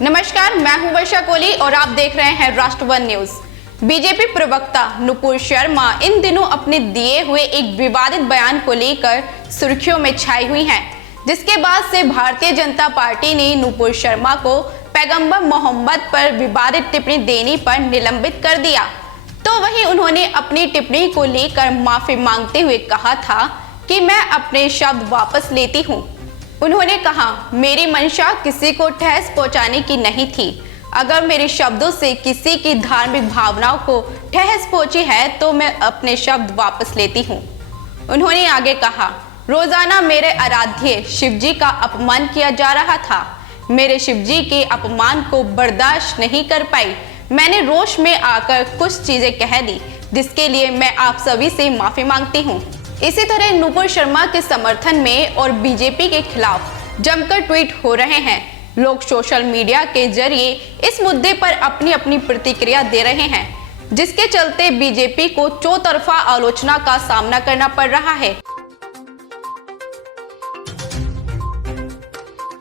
नमस्कार, मैं हूं वर्षा कोहली और आप देख रहे हैं राष्ट्रवन न्यूज। बीजेपी प्रवक्ता नुपुर शर्मा इन दिनों अपने दिए हुए एक विवादित बयान को लेकर सुर्खियों में छाई हुई हैं, जिसके बाद से भारतीय जनता पार्टी ने नुपुर शर्मा को पैगंबर मोहम्मद पर विवादित टिप्पणी देने पर निलंबित कर दिया। तो वहीं उन्होंने अपनी टिप्पणी को लेकर माफी मांगते हुए कहा था कि मैं अपने शब्द वापस लेती हूँ। उन्होंने कहा, मेरी मंशा किसी को ठेस पहुंचाने की नहीं थी। अगर मेरे शब्दों से किसी की धार्मिक भावनाओं को ठेस पहुंची है तो मैं अपने शब्द वापस लेती हूं। उन्होंने आगे कहा, रोजाना मेरे आराध्य शिवजी का अपमान किया जा रहा था। मेरे शिवजी के अपमान को बर्दाश्त नहीं कर पाई। मैंने रोष में आकर कुछ चीजें कह दी, जिसके लिए मैं आप सभी से माफी मांगती हूँ। इसी तरह नुपुर शर्मा के समर्थन में और बीजेपी के खिलाफ जमकर ट्वीट हो रहे हैं। लोग सोशल मीडिया के जरिए इस मुद्दे पर अपनी अपनी प्रतिक्रिया दे रहे हैं, जिसके चलते बीजेपी को चौतरफा आलोचना का सामना करना पड़ रहा है।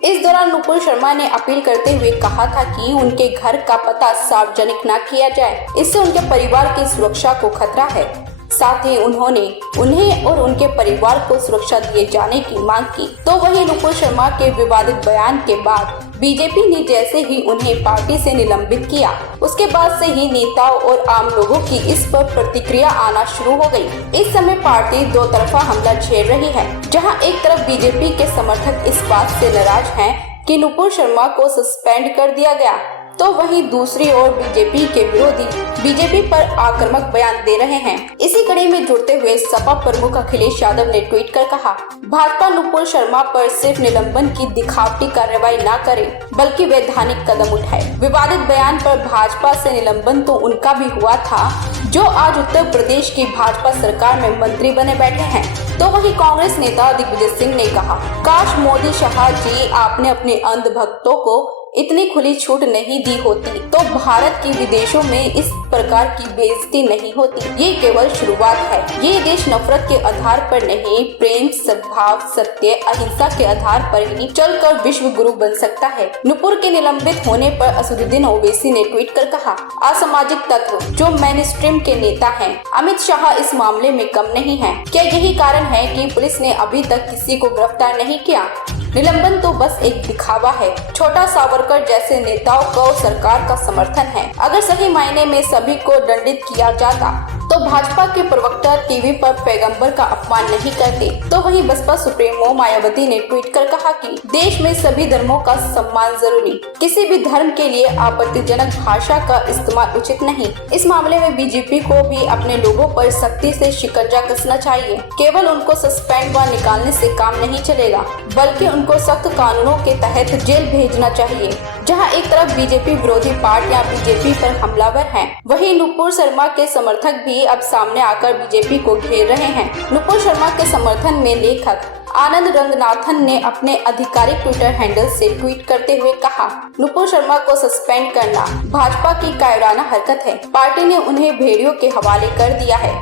इस दौरान नुपुर शर्मा ने अपील करते हुए कहा था कि उनके घर का पता सार्वजनिक न किया जाए, इससे उनके परिवार की सुरक्षा को खतरा है। साथ ही उन्होंने उन्हें और उनके परिवार को सुरक्षा दिए जाने की मांग की। तो वहीं नुपुर शर्मा के विवादित बयान के बाद बीजेपी ने जैसे ही उन्हें पार्टी से निलंबित किया, उसके बाद से ही नेताओं और आम लोगों की इस पर प्रतिक्रिया आना शुरू हो गई। इस समय पार्टी दो तरफा हमला झेल रही है, जहां एक तरफ बीजेपी के समर्थक इस बात से नाराज हैं कि नुपुर शर्मा को सस्पेंड कर दिया गया, तो वहीं दूसरी ओर बीजेपी के विरोधी बीजेपी पर आक्रामक बयान दे रहे हैं। इसी कड़ी में जुड़ते हुए सपा प्रमुख अखिलेश यादव ने ट्वीट कर कहा, भाजपा नुपुर शर्मा पर सिर्फ निलंबन की दिखावटी कार्रवाई न करे, बल्कि वैधानिक कदम उठाए। विवादित बयान पर भाजपा से निलंबन तो उनका भी हुआ था, जो आज उत्तर प्रदेश की भाजपा सरकार में मंत्री बने बैठे हैं। तो वहीं कांग्रेस नेता दिग्विजय सिंह ने कहा, काश मोदी शाह जी आपने अपने अंध भक्तों को इतनी खुली छूट नहीं दी होती तो भारत की विदेशों में इस प्रकार की बेइज्जती नहीं होती। ये केवल शुरुआत है। ये देश नफरत के आधार पर नहीं, प्रेम, सद्भाव, सत्य, अहिंसा के आधार पर ही चलकर विश्व गुरु बन सकता है। नुपुर के निलंबित होने पर असदुद्दीन ओवैसी ने ट्वीट कर कहा, असामाजिक तत्व जो मेनस्ट्रीम के नेता हैं, अमित शाह इस मामले में कम नहीं है। क्या यही कारण है कि पुलिस ने अभी तक किसी को गिरफ्तार नहीं किया? निलंबन तो बस एक दिखावा है। छोटा सावरकर जैसे नेताओं को सरकार का समर्थन है। अगर सही मायने में सभी को दंडित किया जाता तो भाजपा के प्रवक्ता टीवी पर पैगंबर का अपमान नहीं करते। तो वहीं बसपा सुप्रीमो मायावती ने ट्वीट कर कहा कि देश में सभी धर्मों का सम्मान जरूरी, किसी भी धर्म के लिए आपत्तिजनक भाषा का इस्तेमाल उचित नहीं। इस मामले में बीजेपी को भी अपने लोगों पर सख्ती से शिकंजा कसना चाहिए। केवल उनको सस्पेंड व निकालने से काम नहीं चलेगा, बल्कि उनको सख्त कानूनों के तहत जेल भेजना चाहिए। जहां एक तरफ बीजेपी विरोधी पार्टियां बीजेपी पर हमलावर हैं, वहीं नुपुर शर्मा के समर्थक भी अब सामने आकर बीजेपी को घेर रहे हैं। नुपुर शर्मा के समर्थन में लेखक आनंद रंगनाथन ने अपने आधिकारिक ट्विटर हैंडल से ट्वीट करते हुए कहा, नुपुर शर्मा को सस्पेंड करना भाजपा की कायराना हरकत है। पार्टी ने उन्हें भेड़ियों के हवाले कर दिया है।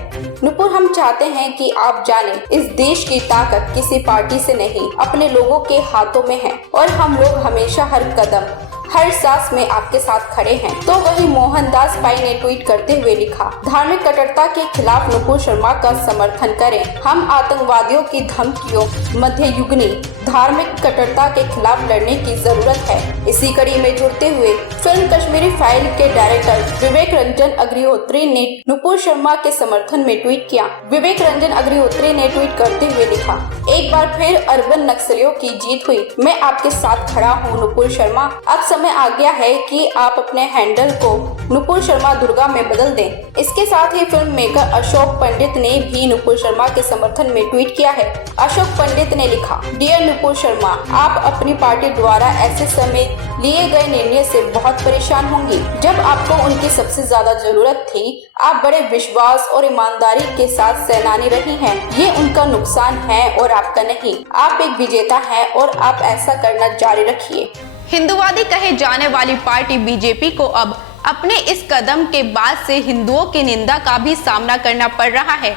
नुपुर, हम चाहते हैं कि आप जानें, इस देश की ताकत किसी पार्टी से नहीं, अपने लोगों के हाथों में है और हम लोग हमेशा हर कदम हर सांस में आपके साथ खड़े हैं। तो वहीं मोहनदास पाई ने ट्वीट करते हुए लिखा, धार्मिक कट्टरता के खिलाफ नुपुर शर्मा का समर्थन करें। हम आतंकवादियों की धमकियों, मध्ययुगीन धार्मिक कट्टरता के खिलाफ लड़ने की जरूरत है। इसी कड़ी में जुड़ते हुए फिल्म कश्मीरी फाइल के डायरेक्टर विवेक रंजन अग्निहोत्री ने नुपुर शर्मा के समर्थन में ट्वीट किया। विवेक रंजन अग्निहोत्री ने ट्वीट करते हुए लिखा, एक बार फिर अर्बन नक्सलियों की जीत हुई। मैं आपके साथ खड़ा हूँ नुपुर शर्मा। अब समय आ गया है कि आप अपने हैंडल को नुपुर शर्मा दुर्गा में बदल दें। इसके साथ ही फिल्म मेकर अशोक पंडित ने भी नुपुर शर्मा के समर्थन में ट्वीट किया है। अशोक पंडित ने लिखा, डियर नुपुर शर्मा, आप अपनी पार्टी द्वारा ऐसे समय लिए गए निर्णय से बहुत परेशान होंगी। जब आपको उनकी सबसे ज्यादा जरूरत थी, आप बड़े विश्वास और ईमानदारी के साथ सेनानी रही हैं। ये उनका नुकसान है और आपका नहीं। आप एक विजेता हैं और आप ऐसा करना जारी रखिए। हिंदुवादी कहे जाने वाली पार्टी बीजेपी को अब अपने इस कदम के बाद से हिंदुओं की निंदा का भी सामना करना पड़ रहा है।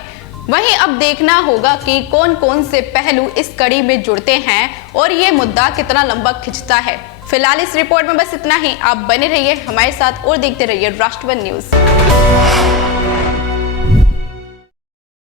वहीं अब देखना होगा कि कौन कौन से पहलू इस कड़ी में जुड़ते हैं और ये मुद्दा कितना लंबा खिंचता है। फिलहाल इस रिपोर्ट में बस इतना ही। आप बने रहिए हमारे साथ और देखते रहिए राष्ट्रवन न्यूज।